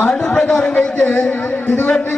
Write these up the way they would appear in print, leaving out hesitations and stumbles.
Order ప్రకారం అయితే ఇదిగోండి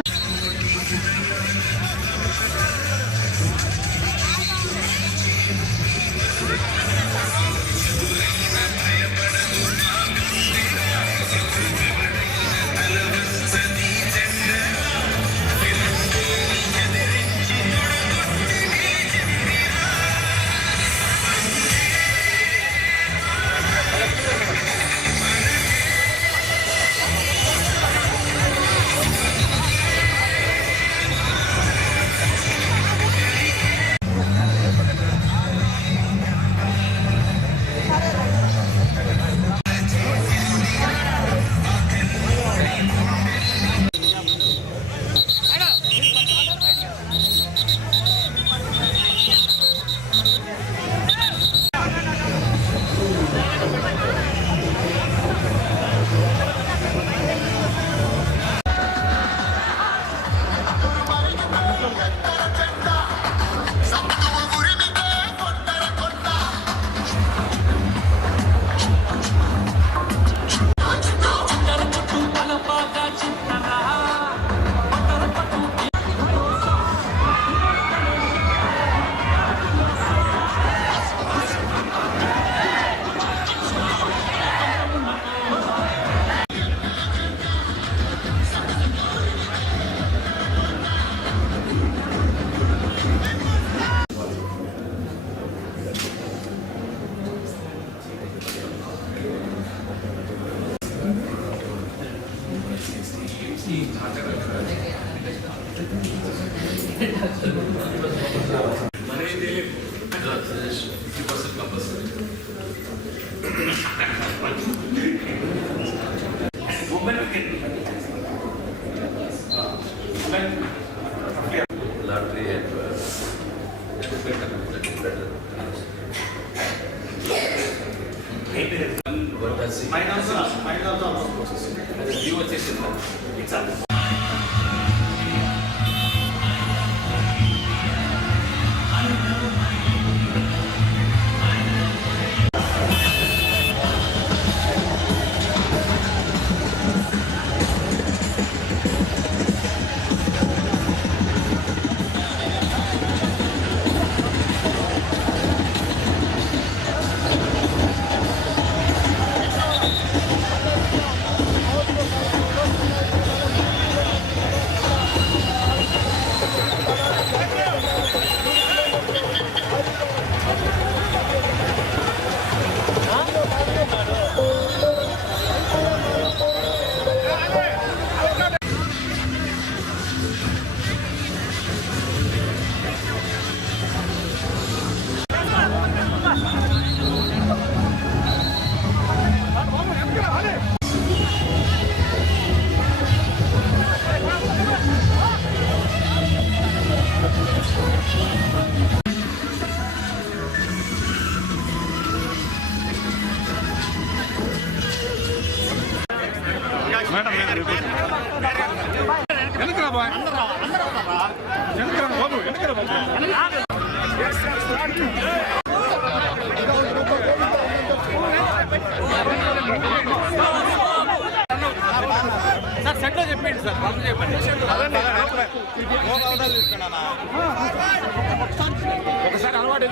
ఒకసారి అలవాటు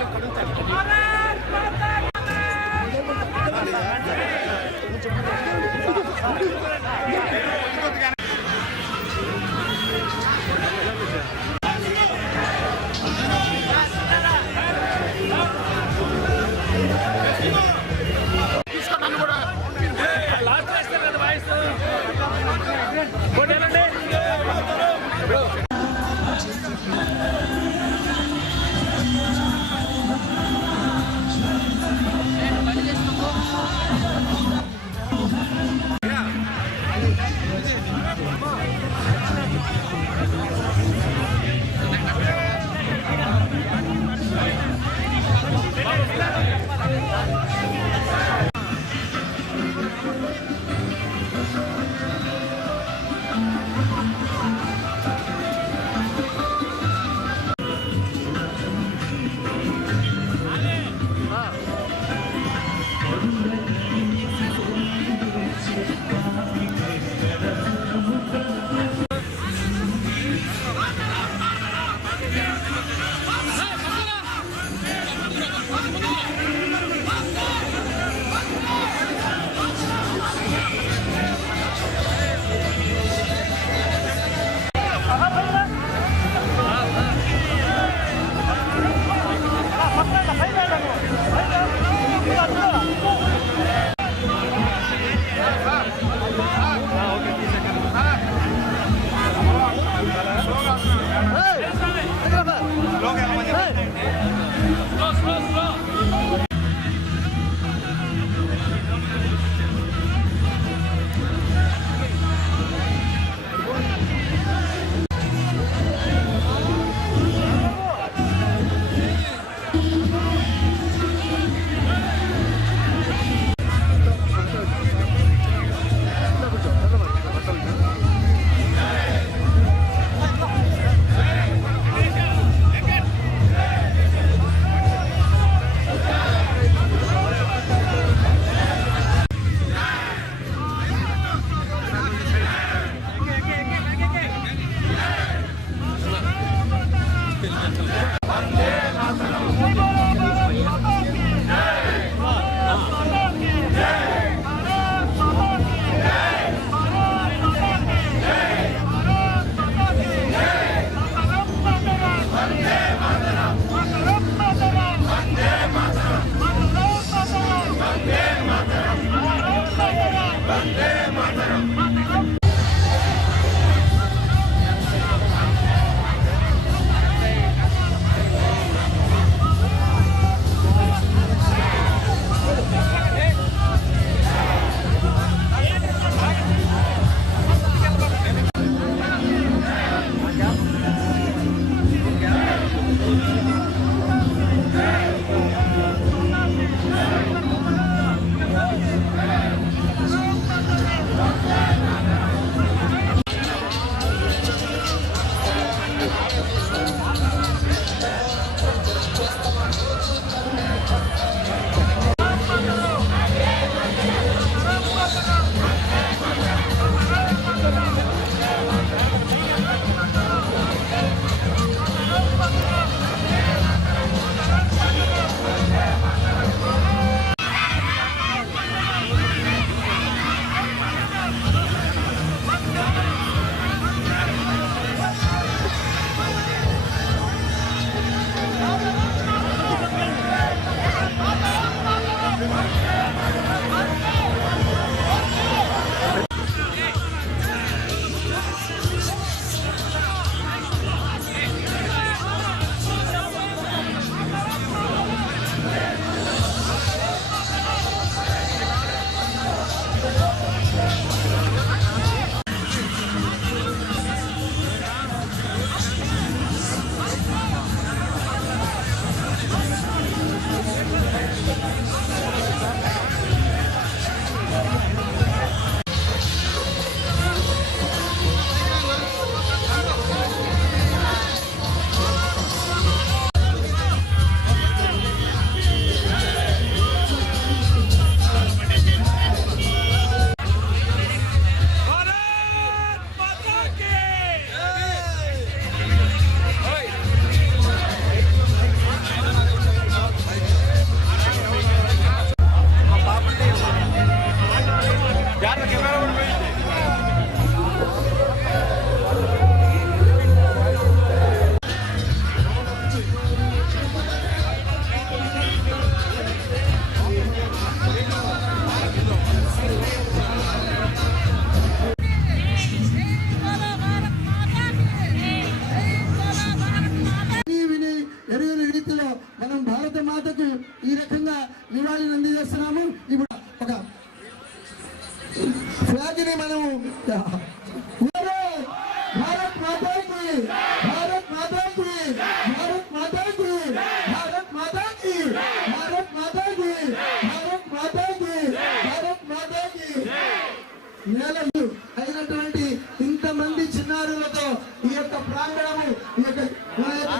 అయినటువంటి ఇంతమంది చిన్నారులతో ఈ యొక్క ప్రాంగణము ఈ యొక్క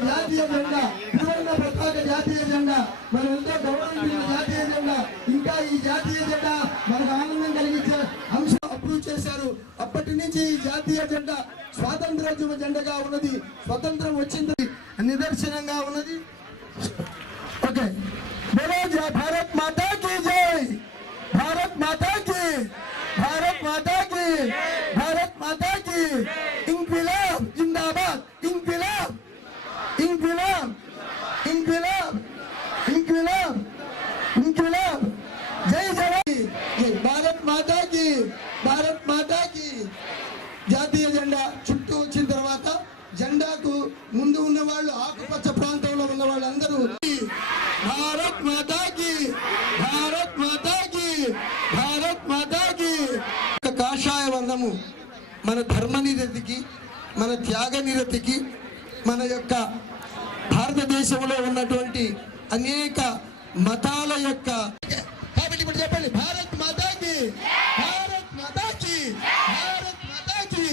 జాతీయ జెండా త్రివర్ణ పతాక జాతీయ జెండా మనం ఎంతో గౌరవించిన జాతీయ జెండా ఇంకా ఈ జాతీయ జెండా మనకు ఆనందం కలిగించే అంశం అప్రూవ్ చేశారు. అప్పటి నుంచి ఈ జాతీయ జెండా స్వాతంత్రోద్యమ జెండాగా ఉన్నది. స్వతంత్రం వచ్చింది నిదర్శనంగా ఉన్నది. ఓకే, బోలో భారత్ మాతా కీ జై, భారత్ మాతా కీ, భారత్ మాతా కీ, భారత్ మాతా కీ. ఇంక్విలాబ్ జిందాబాద్, ఇంక్విలాబ్, ఇంక్విలాబ్, ఇంక్విలాబ్, ఇంక్విలాబ్, ఇంక్విలాబ్. జై జవాన్, భారత్ మాతా కీ, భారత్ మాతా కీ. జాతీయ జెండా చుట్టూ వచ్చిన తర్వాత జెండాకు ముందు ఉన్న వాళ్ళు ఆకుపచ్చ ప్రాంతంలో ఉన్న వాళ్ళందరూ భారత్ మాతా కీ, భారత్ మాతా కీ, భారత్ మాతా కీ. కాషాయ వర్ణము మన ధర్మ నిరతికి, మన త్యాగ నిరతికి, మన యొక్క భారతదేశంలో ఉన్నటువంటి అనేక మతాల యొక్క, కాబట్టి ఇప్పుడు చెప్పండి, భారత్ మాతా కీ, భారత్ మాతా కీ, భారత్ మాతా కీ.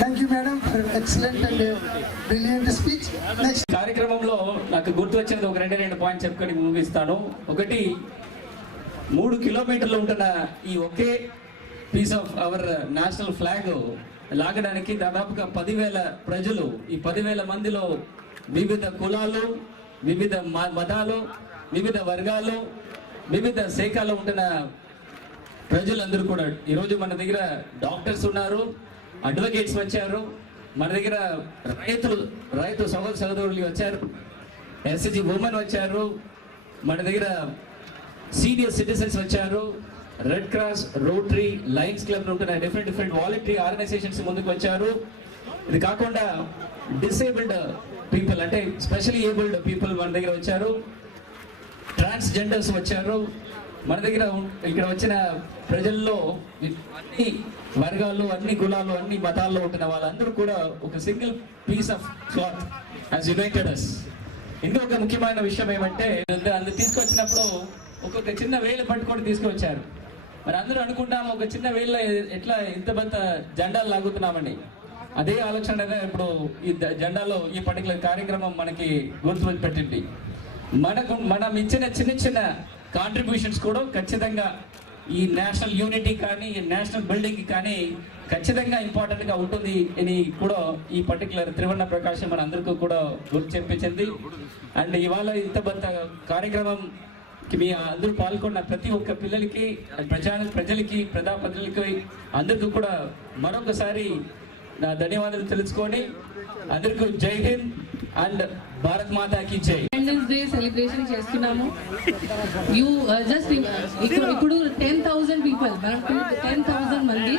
Thank you, madam, for an excellent and brilliant speech. Next. కార్యక్రమంలో నాకు గుర్తు వచ్చినది ఒక రెండు పాయింట్ చెప్పుకొని ముగిస్తాను. ఒకటి, 3 కిలోమీటర్లు ఉంటున్న ఈ ఒకే piece of our national flag లాగడానికి దాదాపుగా 10,000 ప్రజలు, ఈ 10,000 మందిలో వివిధ కులాలు, వివిధ మతాలు, వివిధ వర్గాలు, వివిధ శాఖల్లో ఉంటున్న ప్రజలందరూ కూడా ఈరోజు మన దగ్గర డాక్టర్స్ ఉన్నారు, అడ్వకేట్స్ వచ్చారు, మన దగ్గర రైతు సహోదరులు వచ్చారు, ఎస్సీ ఉమెన్ వచ్చారు, మన దగ్గర సీనియర్ సిటిజన్స్ వచ్చారు, red cross, rotary, Lions club ఉంటున్న డిఫరెంట్ వాలంటరీ ఆర్గనైజేషన్స్ ముందుకు వచ్చారు. ఇది కాకుండా డిసేబుల్డ్ పీపుల్, అంటే స్పెషల్లీ ఏబుల్డ్ పీపుల్ మన దగ్గర వచ్చారు, ట్రాన్స్జెండర్స్ వచ్చారు. మన దగ్గర ఇక్కడ వచ్చిన ప్రజల్లో అన్ని వర్గాలు, అన్ని కులాలు, అన్ని మతాల్లో ఉంటున్న వాళ్ళందరూ కూడా ఒక single piece of cloth has united us. ఇంకొక ముఖ్యమైన విషయం ఏమంటే, అందుకు తీసుకొచ్చినప్పుడు ఒక్కొక్క చిన్న వేలు పట్టుకొని తీసుకొచ్చారు. మరి అందరూ అనుకుంటాము ఒక చిన్న వేళ్ళ ఎట్లా ఇంత పెద్ద జెండాలు లాగుతున్నామని. అదే ఆలోచన ఇప్పుడు ఈ జెండాలో ఈ పర్టికులర్ కార్యక్రమం మనకి గుర్తు పెట్టింది. మనం ఇచ్చిన చిన్న చిన్న కాంట్రిబ్యూషన్స్ కూడా ఖచ్చితంగా ఈ నేషనల్ యూనిటీ కానీ నేషనల్ బిల్డింగ్ కానీ ఖచ్చితంగా ఇంపార్టెంట్గా ఉంటుంది అని కూడా ఈ పర్టికులర్ త్రివర్ణ ప్రకాశం మన అందరికీ కూడా గుర్తు చెప్పించింది. అండ్ ఇవాళ ఇంత పెద్ద కార్యక్రమంకి మీ అందరూ పాల్గొన్న ప్రతి ఒక్క పిల్లలకి ప్రజలకి ప్రజలకి అందరికీ కూడా మరొకసారి నా ధన్యవాదాలు తెలుసుకొని అందరికీ జై హింద్ అండ్ భారత్ మాతాకి జై. ఇండిపెండెన్స్ డే సెలబ్రేషన్ చేస్తున్నాము. యూ జస్ట్ ఇప్పుడు 10,000 పీపుల్, మనం 10,000 మంది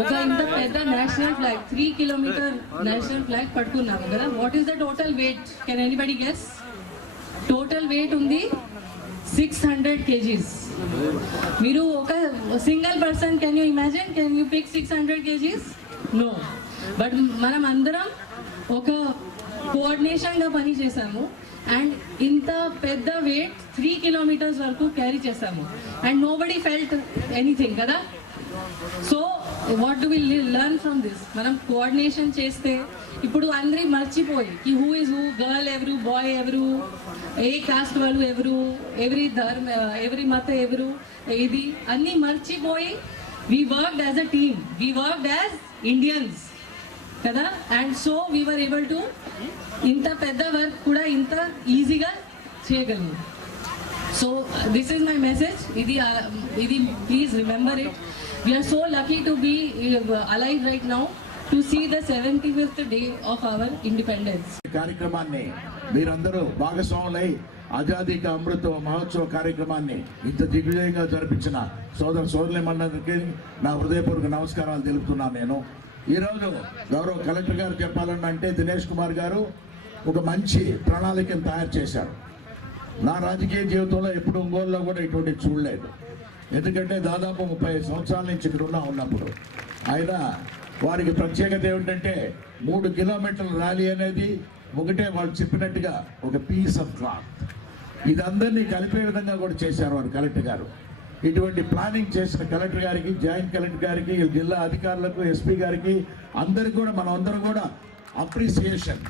ఒక ఇంత పెద్ద national flag 3 kilometre national flag పట్టుకున్నాము కదా. What is the total weight? Can anybody guess? Total weight ఉంది 600 kgs. మీరు ఒక single person can you imagine? Can you pick 600 kgs? No. But మనం అందరం ఒక కోఆర్డినేషన్గా పని చేసాము అండ్ ఇంత పెద్ద వెయిట్ 3 కిలోమీటర్స్ వరకు క్యారీ చేసాము and no body felt anything కదా. So what do we learn from this? మనం కోఆర్డినేషన్ చేస్తే ఇప్పుడు అందరి మర్చిపోయి కి హూ ఇస్ హూ, గర్ల్ ఎవరు, బాయ్ ఎవరు, ఏ కాస్ట్ వాళ్ళు ఎవరు, ఎవరి మత ఎవరు, ఇది అన్నీ మర్చిపోయి we worked as a team, we worked as Indians kada, and so we were able to inta pedda work kuda inta easy ga cheyagalamu. So this is my message. Idi please remember it. We are so lucky to be alive right now to see the 75th day of our independence. కార్యక్రమాన్ని మీరందరూ భాగస్వాములై ఆజాదీ కా అమృత మహోత్సవ కార్యక్రమాన్ని ఇంత దిగ్విజయంగా జరిపించిన సోదరులందరికీ నా హృదయపూర్వక నమస్కారాలు తెలుపుతున్నాను. నేను ఈరోజు గౌరవ కలెక్టర్ గారు చెప్పాలంటే దినేష్ కుమార్ గారు ఒక మంచి ప్రణాళికను తయారు చేశారు. నా రాజకీయ జీవితంలో ఎప్పుడు ఒంగోలులో కూడా ఇటువంటి చూడలేదు. ఎందుకంటే దాదాపు 30 సంవత్సరాల నుంచి ఇక్కడ ఉన్నప్పుడు ఆయన వారికి ప్రత్యేకత ఏమిటంటే 3 కిలోమీటర్ల ర్యాలీ అనేది ఒకటే వాళ్ళు చెప్పినట్టుగా ఒక పీస్ ఆఫ్ క్లాత్. ఇది అందరినీ కలిపే విధంగా కూడా చేశారు వారు కలెక్టర్ గారు. ఇటువంటి ప్లానింగ్ చేసిన కలెక్టర్ గారికి, జాయింట్ కలెక్టర్ గారికి, జిల్లా అధికారులకు, ఎస్పీ గారికి అందరికీ కూడా మనం అందరం కూడా అప్రిసియేషన్,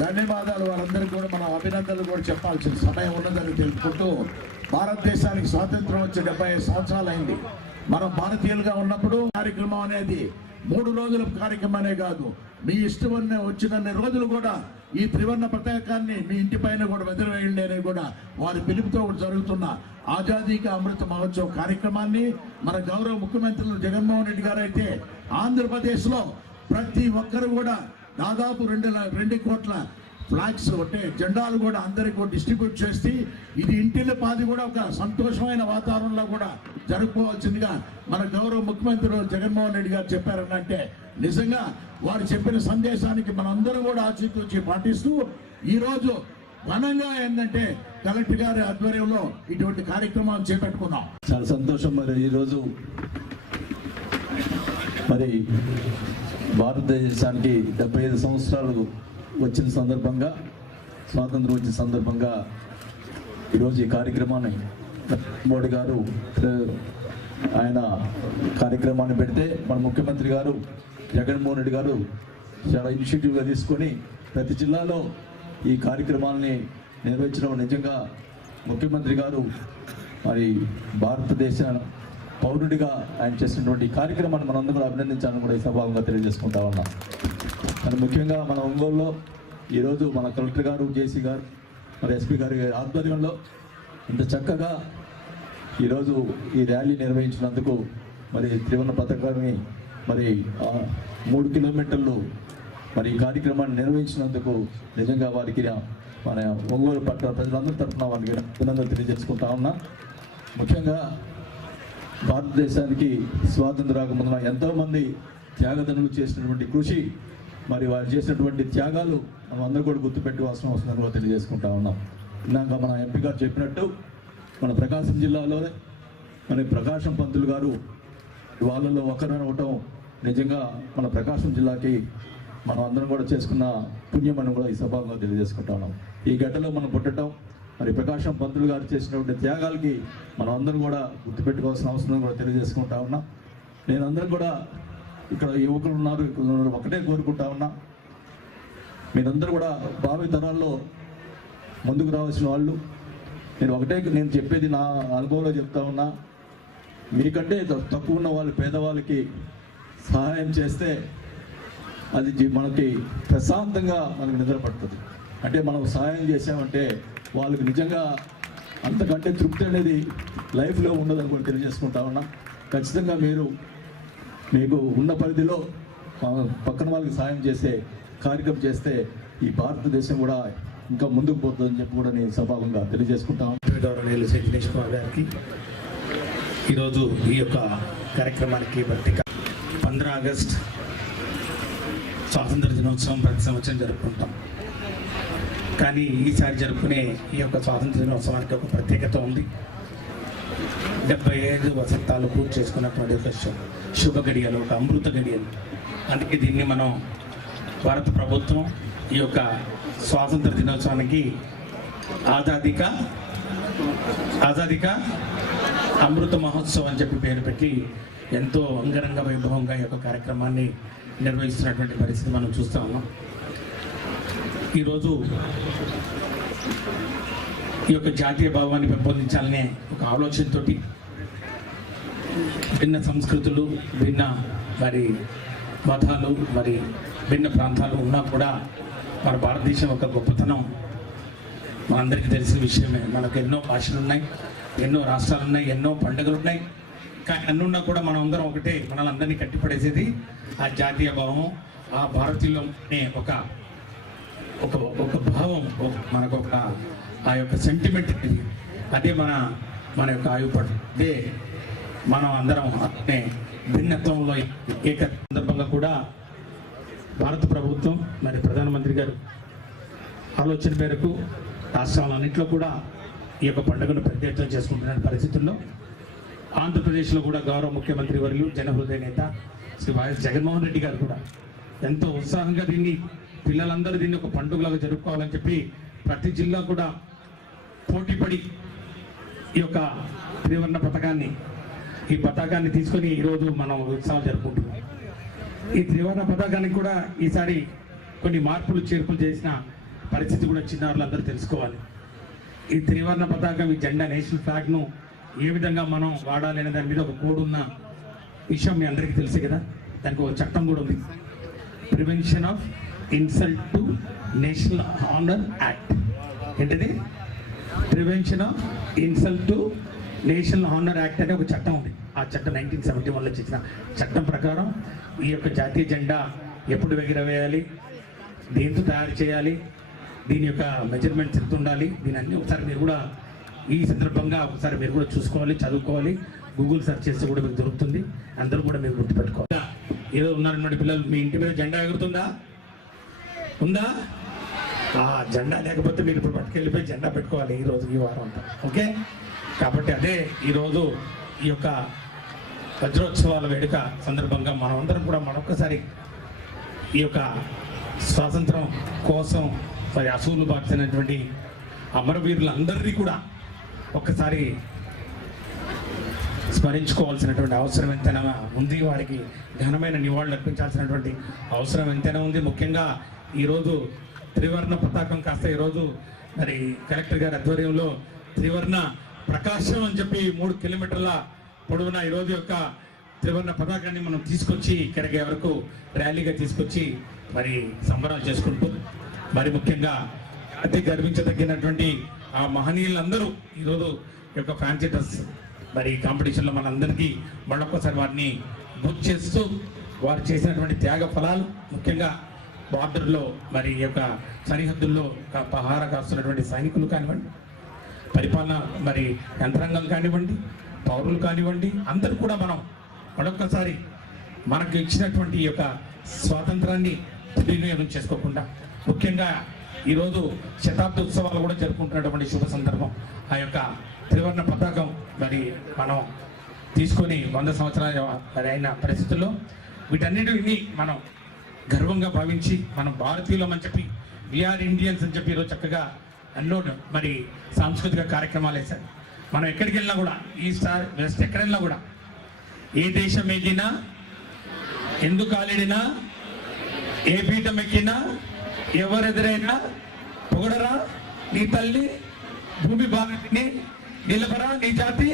ధన్యవాదాలు. వాళ్ళందరికీ కూడా మనం అభినందనలు కూడా చెప్పాల్సిన సమయం ఉన్నదని తెలుపుకుంటూ, భారతదేశానికి స్వాతంత్రం వచ్చి 75 సంవత్సరాలు అయింది. మనం భారతీయులుగా ఉన్నప్పుడు కార్యక్రమం అనేది 3 రోజుల కార్యక్రమమే కాదు, మీ ఇష్టం వచ్చినన్ని రోజులు కూడా ఈ త్రివర్ణ పతాకాన్ని మీ ఇంటి పైన కూడా వెదరవేయండి అని కూడా వారి పిలుపుతో జరుగుతున్న ఆజాదీ కా అమృత మహోత్సవ కార్యక్రమాన్ని మన గౌరవ ముఖ్యమంత్రులు జగన్మోహన్ రెడ్డి గారు అయితే ఆంధ్రప్రదేశ్లో ప్రతి ఒక్కరు కూడా దాదాపు 2 కోట్ల ఫ్లాగ్స్ అంటే జెండాలు కూడా అందరికీ కూడా డిస్ట్రిబ్యూట్ చేసి ఇది ఇంటిలో పాది కూడా ఒక సంతోషమైన వాతావరణంలో కూడా జరుపుకోవాల్సిందిగా మన గౌరవ ముఖ్యమంత్రి జగన్మోహన్ రెడ్డి గారు చెప్పారనంటే నిజంగా వారు చెప్పిన సందేశానికి మనందరం కూడా ఆచితూచి పాటిస్తూ ఈరోజు ఘనంగా ఏంటంటే కలెక్టర్ గారి ఆధ్వర్యంలో ఇటువంటి కార్యక్రమాలు చేపట్టుకున్నాం. చాలా సంతోషం. మరి ఈరోజు మరి భారతదేశానికి 75 సంవత్సరాలు వచ్చిన సందర్భంగా, స్వాతంత్రం వచ్చిన సందర్భంగా ఈరోజు ఈ కార్యక్రమాన్ని మోడీ గారు ఆయన కార్యక్రమాన్ని పెడితే మన ముఖ్యమంత్రి గారు జగన్మోహన్ రెడ్డి గారు చాలా ఇనిషియేటివ్గా తీసుకొని ప్రతి జిల్లాలో ఈ కార్యక్రమాన్ని నిర్వహించడం నిజంగా ముఖ్యమంత్రి గారు మరి భారతదేశ పౌరుడిగా ఆయన చేసినటువంటి కార్యక్రమాన్ని మనందరూ కూడా అభినందించాలని కూడా ఈ సభాగంగా తెలియజేసుకుంటా ఉన్నాం. కానీ ముఖ్యంగా మన ఒంగోలులో ఈరోజు మన కలెక్టర్ గారు, జేసీ గారు, మరి ఎస్పీ గారి ఆధ్వర్యంలో ఇంత చక్కగా ఈరోజు ఈ ర్యాలీ నిర్వహించినందుకు, మరి త్రివర్ణ పతాకాన్ని మరి 3 కిలోమీటర్లు మరి ఈ కార్యక్రమాన్ని నిర్వహించినందుకు నిజంగా వారికి మన ఒంగోలు పట్టణ ప్రజలందరి తరఫున వారికి అభినందనలు తెలియజేసుకుంటా ఉన్నా. ముఖ్యంగా భారతదేశానికి స్వాతంత్రం రాకముందున ఎంతోమంది త్యాగదనులు చేసినటువంటి కృషి, మరి వారు చేసినటువంటి త్యాగాలు మనం అందరూ కూడా గుర్తుపెట్టుకోవాల్సిన అవసరం కూడా తెలియజేసుకుంటా ఉన్నాం. ఇందాక మన ఎంపీ గారు చెప్పినట్టు మన ప్రకాశం జిల్లాలోనే మరి ప్రకాశం పంతులు గారు వాళ్ళలో ఒకరు అవటం నిజంగా మన ప్రకాశం జిల్లాకి మనం అందరం కూడా చేసుకున్న పుణ్యమని కూడా ఈ సభలో తెలియజేసుకుంటా ఉన్నాం. ఈ గడ్డలో మనం పుట్టడం మరి ప్రకాశం పంతులు గారు చేసినటువంటి త్యాగాలకి మనం అందరం కూడా గుర్తుపెట్టుకోవాల్సిన అవసరం కూడా తెలియజేసుకుంటా ఉన్నాం. నేను అందరం కూడా ఇక్కడ యువకులు ఉన్నారు, ఒకటే కోరుకుంటా ఉన్నా, మీరందరూ కూడా భావి తరాల్లో ముందుకు రావాల్సిన వాళ్ళు. నేను చెప్పేది నా అనుభవంలో చెప్తా ఉన్నా, మీకంటే తక్కువ ఉన్న వాళ్ళు పేదవాళ్ళకి సహాయం చేస్తే అది మనకి ప్రశాంతంగా మనకు నిద్ర పడుతుంది. అంటే మనం సహాయం చేసామంటే వాళ్ళకి నిజంగా అంతకంటే తృప్తి అనేది లైఫ్లో ఉండదని కూడా తెలియజేసుకుంటా ఉన్నా. ఖచ్చితంగా మీకు ఉన్న పరిధిలో పక్కన వాళ్ళకి సహాయం చేసే కార్యక్రమం చేస్తే ఈ భారతదేశం కూడా ఇంకా ముందుకు పోతుందని చెప్పి కూడా నేను సభాగంగా తెలియజేసుకుంటాం. గౌరవనీయులు శ్రీ దినేష్ కుమార్ గారికి ఈరోజు ఈ యొక్క కార్యక్రమానికి ప్రత్యేక 15 ఆగస్ట్ స్వాతంత్ర దినోత్సవం ప్రతి సంవత్సరం జరుపుకుంటాం. కానీ ఈసారి జరుపుకునే ఈ యొక్క స్వాతంత్ర దినోత్సవానికి ఒక ప్రత్యేకత ఉంది. 75 వసంతాలు పూర్తి చేసుకున్నటువంటి ఒక శుభ గడియలు, ఒక అమృత గడియలు. అందుకే దీన్ని మనం భారత ప్రభుత్వం ఈ యొక్క స్వాతంత్ర దినోత్సవానికి ఆజాదీ కా అమృత మహోత్సవం అని చెప్పి పేరు పెట్టి ఎంతో అంగరంగ వైభవంగా ఈ యొక్క కార్యక్రమాన్ని నిర్వహిస్తున్నటువంటి పరిస్థితి మనం చూస్తూ ఉన్నాం. ఈరోజు ఈ యొక్క జాతీయ భావాన్ని పెంపొందించాలనే ఒక ఆలోచనతో భిన్న సంస్కృతులు, భిన్న మరి మతాలు, మరి భిన్న ప్రాంతాలు ఉన్నా కూడా మన భారతదేశం ఒక గొప్పతనం మనందరికీ తెలిసిన విషయమే. మనకు ఎన్నో భాషలు ఉన్నాయి, ఎన్నో రాష్ట్రాలు ఉన్నాయి, ఎన్నో పండుగలు ఉన్నాయి. కానీ అన్నున్నా కూడా మనం అందరం ఒకటే, మనల్ని అందరినీ కట్టిపడేసేది ఆ జాతీయ భావం, ఆ భారతీయులనే ఒక భావం, మనకు ఒక ఆ యొక్క సెంటిమెంట్. అదే మన యొక్క ఆయుపడు. అదే మనం అందరం అనే భిన్నత్వంలో ఏక సందర్భంగా కూడా భారత ప్రభుత్వం మరి ప్రధానమంత్రి గారు ఆలోచన మేరకు రాష్ట్రాలన్నింటిలో కూడా ఈ యొక్క పండుగను పెద్ద ఎత్తున చేసుకుంటున్న పరిస్థితుల్లో ఆంధ్రప్రదేశ్లో కూడా గౌరవ ముఖ్యమంత్రి వర్యులు జనహృదయ నేత శ్రీ వైఎస్ జగన్మోహన్ రెడ్డి గారు కూడా ఎంతో ఉత్సాహంగా పిల్లలందరూ దీన్ని ఒక పండుగలాగా జరుపుకోవాలని చెప్పి ప్రతి జిల్లా కూడా పోటీపడి ఈ యొక్క త్రివర్ణ పతాకాన్ని తీసుకొని ఈరోజు మనం ఉత్సవాలు జరుపుకుంటున్నాం. ఈ త్రివర్ణ పతాకానికి కూడా ఈసారి కొన్ని మార్పులు చేర్పులు చేసిన పరిస్థితి కూడా చిన్నారులందరూ తెలుసుకోవాలి. ఈ త్రివర్ణ పతాకం, ఈ జెండా, నేషనల్ ఫ్లాగ్ను ఏ విధంగా మనం వాడాలి అనే దాని మీద ఒక కోడ్ ఉన్న విషయం మీ అందరికీ తెలుసు కదా. దానికి ఒక చట్టం కూడా ఉంది, prevention of insult to national honour act. ఏంటిది? Prevention of insult to national honour act అనే ఒక చట్టం ఉంది. ఆ చట్టం 1971లో చేసిన చట్టం ప్రకారం ఈ యొక్క జాతీయ జెండా ఎప్పుడు ఎగురవేయాలి, దేంతో తయారు చేయాలి, దీని యొక్క మెజర్మెంట్స్ ఎంత ఉండాలి, దీని అన్ని ఒకసారి మీరు కూడా ఈ సందర్భంగా ఒకసారి మీరు కూడా చూసుకోవాలి, చదువుకోవాలి. గూగుల్ సెర్చ్ చేస్తే కూడా మీకు దొరుకుతుంది. అందరూ కూడా మీరు గుర్తుపెట్టుకోవాలి. ఏదో ఉన్నారన్నమాట పిల్లలు, మీ ఇంటి మీద జెండా ఎగురుతుందా? ఉందా? ఆ జెండా లేకపోతే మీరు ఇప్పుడు పట్టుకెళ్ళిపోయి జెండా పెట్టుకోవాలి ఈ వారం అంతా. ఓకే, కాబట్టి అదే ఈరోజు ఈ యొక్క వజ్రోత్సవాల వేడుక సందర్భంగా మనం అందరం కూడా మరొకసారి ఈ యొక్క స్వాతంత్రం కోసం మరి అసూలు బార్చినటువంటి అమరవీరులందరినీ కూడా ఒక్కసారి స్మరించుకోవాల్సినటువంటి అవసరం ఎంతైనా ఉంది. వారికి ఘనమైన నివాళులు అర్పించాల్సినటువంటి అవసరం ఎంతైనా ఉంది. ముఖ్యంగా ఈరోజు త్రివర్ణ పతాకం కాస్త ఈరోజు మరి కలెక్టర్ గారి ఆధ్వర్యంలో త్రివర్ణ ప్రకాశం అని చెప్పి 3 కిలోమీటర్ల పొడవున ఈరోజు యొక్క త్రివర్ణ పతాకాన్ని మనం తీసుకొచ్చి ఇక్కడికి వరకు ర్యాలీగా తీసుకొచ్చి మరి సంబరాలు చేసుకుంటూ, మరి ముఖ్యంగా అతి గర్వించదగినటువంటి ఆ మహనీయులందరూ ఈరోజు యొక్క ఫ్యాన్సీ డ్రెస్ మరి కాంపిటీషన్లో మనందరికీ మళ్ళొక్కసారి వారిని గుర్తు చేస్తూ వారు చేసినటువంటి త్యాగ ఫలాలు, ముఖ్యంగా బార్డర్లో మరి ఈ యొక్క సరిహద్దుల్లో పహారా కాస్తున్నటువంటి సైనికులు కానివ్వండి, పరిపాలన మరి యంత్రాంగం కానివ్వండి, పౌరులు కానివ్వండి, అందరూ కూడా మనం మరొక్కసారి మనకు ఇచ్చినటువంటి ఈ యొక్క స్వాతంత్రాన్ని దుర్వినియోగం చేసుకోకుండా, ముఖ్యంగా ఈరోజు శతాబ్ది ఉత్సవాలు కూడా జరుపుకుంటున్నటువంటి శుభ సందర్భం. ఆ యొక్క త్రివర్ణ పతాకం మరి మనం తీసుకొని 100 సంవత్సరాలు మరి అయిన పరిస్థితుల్లో వీటన్నిటిని మనం గర్వంగా భావించి మనం భారతీయులం అని చెప్పి వీఆర్ ఇండియన్స్ అని చెప్పి ఈరోజు చక్కగా ఎన్నో మరి సాంస్కృతిక కార్యక్రమాలు వేశారు. మనం ఎక్కడికి వెళ్ళినా కూడా ఈస్ట్ వెస్ట్ ఎక్కడ వెళ్ళినా కూడా ఏ దేశం ఎగినా ఎందుకు కాలిడినా ఏ పీఠం ఎక్కినా ఎవరెదురైనా పొగడరా నీ తల్లి భూమి భారతిని నిలబరా నీ జాతి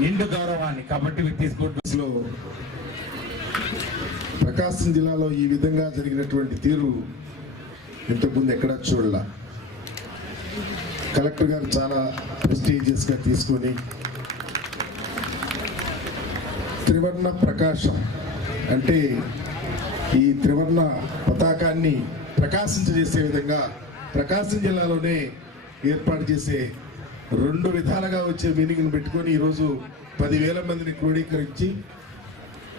నిండు గౌరవాన్ని. కాబట్టి విత్ దిస్ గుడ్ లో ప్రకాశం జిల్లాలో ఈ విధంగా జరిగినటువంటి తీరు ఇంతకుముందు ఎక్కడా చూడాల. కలెక్టర్ గారు చాలా ప్రెస్టీజియస్గా తీసుకొని త్రివర్ణ ప్రకాశం అంటే ఈ త్రివర్ణ పతాకాన్ని ప్రకాశించజేసే విధంగా ప్రకాశం జిల్లాలోనే ఏర్పాటు చేసే 2 విధాలుగా వచ్చే మీనింగ్ని పెట్టుకొని ఈరోజు 10,000 మందిని క్రోడీకరించి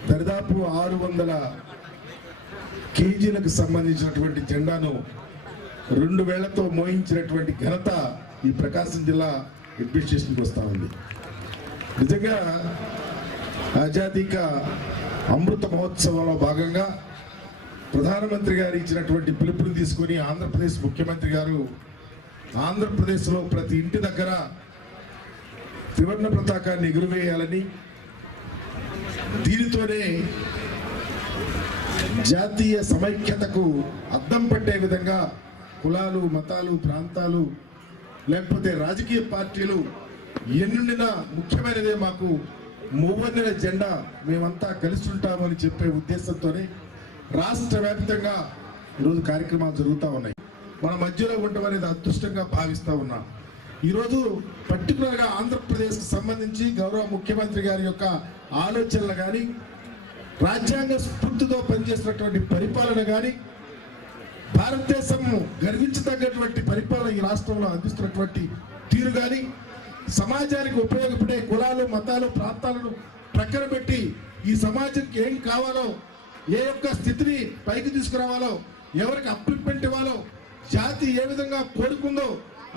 దరిదాపు 600 కేజీలకు సంబంధించినటువంటి జెండాను 2 వేళ్లతో మోయించినటువంటి ఘనత ఈ ప్రకాశం జిల్లా అడ్మినిస్ట్రేషన్కి వస్తూ ఉంది. నిజంగా ఆజాదీ కా అమృత మహోత్సవంలో భాగంగా ప్రధానమంత్రి గారు ఇచ్చినటువంటి పిలుపుని తీసుకొని ఆంధ్రప్రదేశ్ ముఖ్యమంత్రి గారు ఆంధ్రప్రదేశ్లో ప్రతి ఇంటి దగ్గర త్రివర్ణ పతాకాన్ని ఎగురవేయాలని, దీనితోనే జాతీయ సమైక్యతకు అద్దం పట్టే విధంగా కులాలు, మతాలు, ప్రాంతాలు లేకపోతే రాజకీయ పార్టీలు ఎన్నుండినా ముఖ్యమైనదే మాకు మూవర్ణెల జెండా, మేమంతా కలిసి ఉంటామని చెప్పే ఉద్దేశంతోనే రాష్ట్ర వ్యాప్తంగా ఈరోజు కార్యక్రమాలు జరుగుతూ ఉన్నాయి. మన మధ్యలో ఉండడం అనేది అదృష్టంగా భావిస్తూ ఉన్నాం. ఈరోజు పర్టికులర్గా ఆంధ్రప్రదేశ్కి సంబంధించి గౌరవ ముఖ్యమంత్రి గారి యొక్క ఆలోచనలు కానీ, రాజ్యాంగ స్ఫూర్తితో పనిచేసినటువంటి పరిపాలన కానీ, భారతదేశం గర్వించదగ్గటువంటి పరిపాలన ఈ రాష్ట్రంలో అందిస్తున్నటువంటి తీరు కానీ, సమాజానికి ఉపయోగపడే కులాలు, మతాలు, ప్రాంతాలను ప్రక్కన పెట్టి ఈ సమాజానికి ఏం కావాలో, ఏ యొక్క స్థితిని పైకి తీసుకురావాలో, ఎవరికి అప్లిప్మెంట్ ఇవ్వాలో, జాతి ఏ విధంగా కోరుకుందో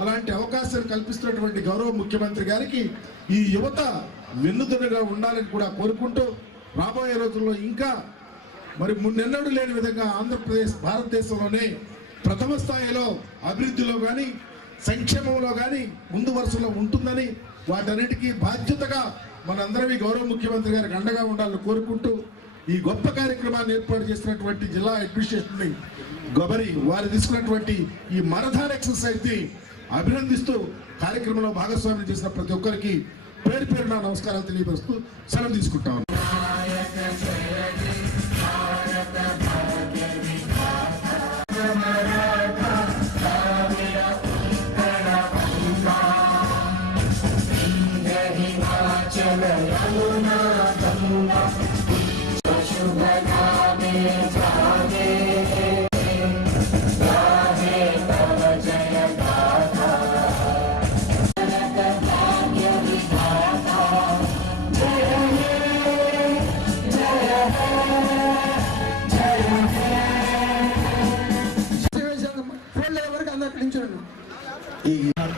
అలాంటి అవకాశాలు కల్పిస్తున్నటువంటి గౌరవ ముఖ్యమంత్రి గారికి ఈ యువత వెన్నుదన్నుగా ఉండాలని కూడా కోరుకుంటూ, రాబోయే రోజుల్లో ఇంకా మరి మున్నెన్నడూ లేని విధంగా ఆంధ్రప్రదేశ్ భారతదేశంలోనే ప్రథమ స్థాయిలో అభివృద్ధిలో కానీ, సంక్షేమంలో కానీ ముందు వరుసలో ఉంటుందని, వాటన్నిటికీ బాధ్యతగా మనందరం గౌరవ ముఖ్యమంత్రి గారికి అండగా ఉండాలని కోరుకుంటూ, ఈ గొప్ప కార్యక్రమాన్ని ఏర్పాటు చేసినటువంటి జిల్లా అడ్మినిస్ట్రేషన్ని గొబరి వారు తీసుకున్నటువంటి ఈ మరథాన్ ఎక్సర్సైజ్ ని అభినందిస్తూ కార్యక్రమంలో భాగస్వామ్యం చేసిన ప్రతి ఒక్కరికి పేరు పేరున నమస్కారాలు తెలియపరుస్తూ సెలవు తీసుకుంటాం.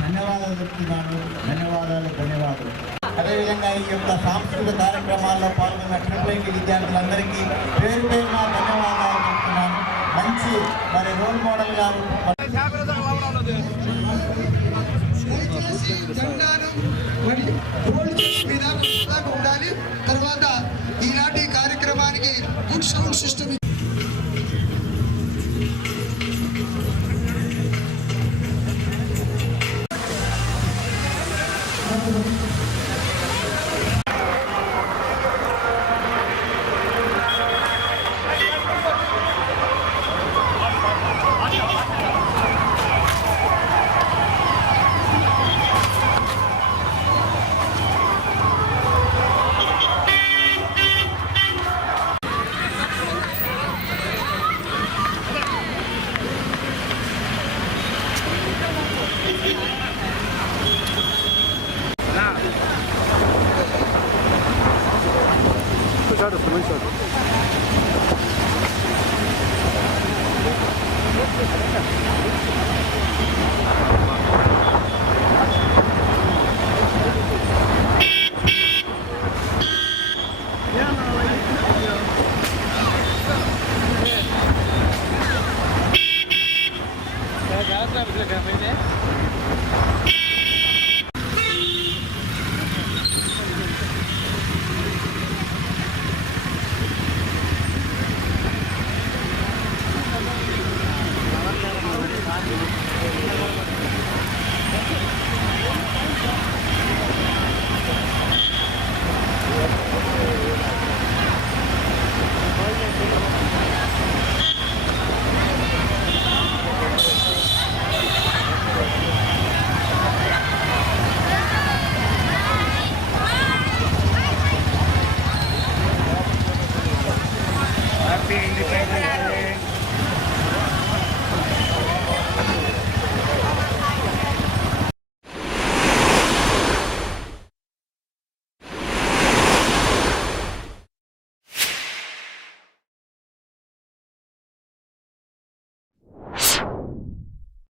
ధన్యవాదాలు చెప్తున్నాను. ధన్యవాదాలు. అదేవిధంగా ఈ యొక్క సాంస్కృతిక కార్యక్రమాల్లో పాల్గొన్న ట్రిపుల్ విద్యార్థులందరికీ పేరు పేరున ధన్యవాదాలు చెప్తున్నాను. మంచి మరి రోల్ మోడల్ గారు ఉండాలి. తర్వాత ఈనాటి కార్యక్రమానికి గుడ్ సౌండ్ సిస్టమ్ क्या ఇంటి